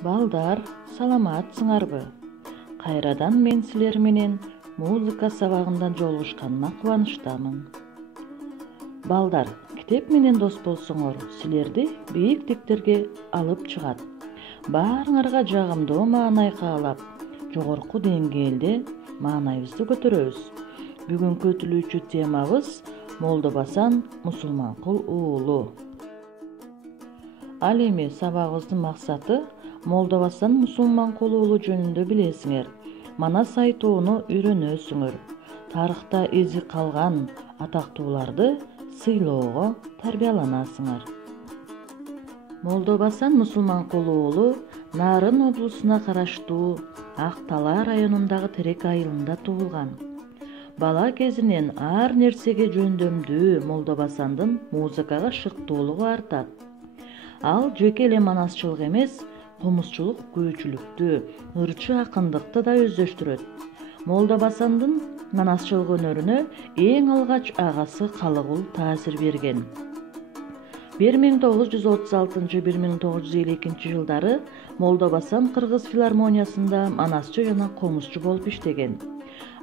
Балдар, саламатсыңарбы? Кайрадан мен силер менен музыка сабагында жолугушканыма кубанычтамын. Балдар, китеп менен дос болсоңор, силерди бийиктиктерге алып чыгат. Баарыңарга жагымдуу маанай каалап, жогорку деңгээлде маанайыбызды көтөрөбүз. Бүгүнкү өтүлүүчү темабыз Молдобасан мусулманкул уулу. Ал эми сабагыбыздын максаты Молдобасан мусулманкул уулу жөнүндө билесиңер. Манас айтууну үйрөнөсүңөр. Тарыхта изи калган атактууларды сыйлоого тарбияланасыңар. Молдобасан мусулманкул уулу Нарын облусуна караштуу Ак Тала районундагы Терек айылында туулган. Бала кезинен ар нерсеге жөндөмдүү Молдобасандын музыкага шыктуулугу артат. Ал жеке эле манасчылык эмес, комузчулук күүчүлүктү, ырчы акындыкты да өздөштүрөт. Молдобасандын манасчылык өнөрүнө эң алгач агасы Калыгул таасир берген. 1936-1952 жылдары Молдобасан Кыргыз филармониясында манасчы жана комузчу болуп иштеген.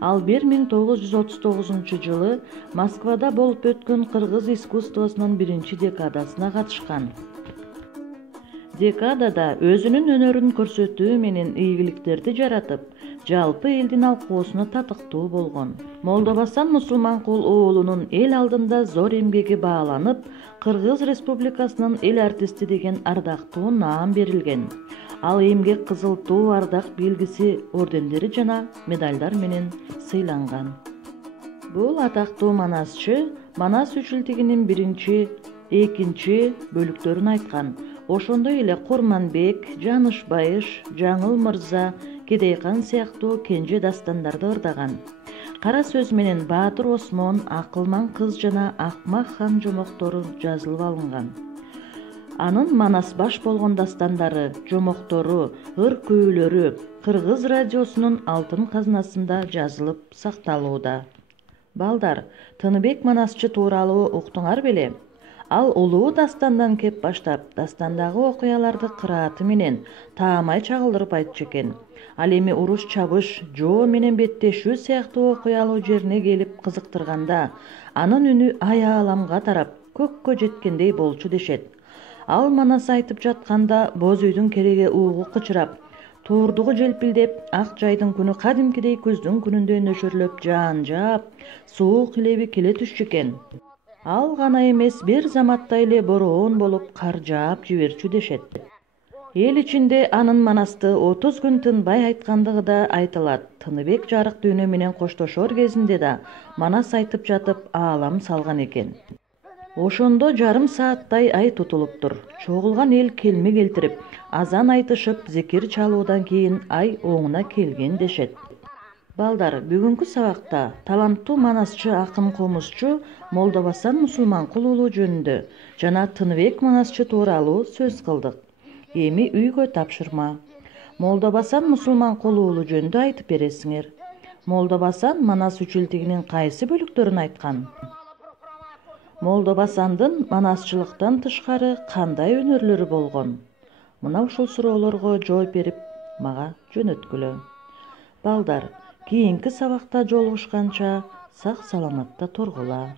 Ал 1939 жылы Москвада болуп өткөн кыргыз искусствосунун биринчи декадасына катышкан. Декадада өзүнүн өнөрүн көрсөтүү менен ийгиликтерди жаратып, жалпы элдин алкоосуна татыктуу болгон. Молдобасан мусулманкул уулунун эл алдында зор эмгеги бааланып, Кыргыз Республикасынын эл артисти деген ардактуу наам берилген. Ал эмгек кызыл туу ардак белгиси, ордендери жана медалдар менен сыйланган. Бул атактуу манасчы Манас үчүлтигинин биринчи, экинчи бөлүктөрүн айткан. Ошондой эле Курманбек, Жанышбайыш, Жаңыл Мырза, Кедейкан сыяктуу кенже дастандарды ырдаган. Кара сөз менен Баатыр Осмон, Акылман кыз жана Акмак хан жомоктору жазылып алынган. Анын манас баш болгон дастандары, жомоктору, ыр күүлөрү Кыргыз радиосунун алтын казынасында жазылып сакталууда. Балдар, Тыныбек манасчы тууралуу уктуңар беле? Ал улуу дастандан кеп баштап, дастандагы окуяларды кырааты менен таамай чагылдырып айтчу экен. Ал эми уруш чабыш, жоо менен беттешүү сыяктуу окуялуу жерине келип кызыктырганда, анын үнү аягамга тарап, көккө жеткендей болчу дешет. Ал манас айтып жатканда боз үйдүн кереге угу кычырап, туурдугу желпилдеп, ак жайдын күнү кадимкидей күздүн күнүндөй нөшөрлөп жаан жаап, суук леби келе түшчү экен. Ал гана эмес, бир заматта эле бороон болуп кар жаап жиберчү дешет. Эл ичинде анын манасты 30 күн тынбай айткандыгы да айтылат. Тыныбек жарык дүйнө менен коштошор кезинде да манас айтып жатып аалам салган экен. Ошондо жарым сааттай ай тутулуптур. Чогулган эл келме келтирип, азан айтышып, зекир чалуудан кийин ай оңуна келген дешет. Балдар, бүгүнкү сабакта таланттуу манасчы акын комузчу Молдобасан мусулманкул уулу жөнүндө жана Тыныбек манасчы тууралуу сөз кылдык. Эми үйгө тапшырма. Молдобасан мусулманкул уулу жөнүндө айтып бересиңер. Молдобасан Манас үчүлтигинин кайсы бөлүктөрүн айткан? Молдобасандын манасчылыктан тышкары кандай өнөрлөрү болгон? Мына ушул суроолорго жооп берип, мага жөнөткүлө. Балдар, кийинки сабакта жолугушканча сак саламатта тургула.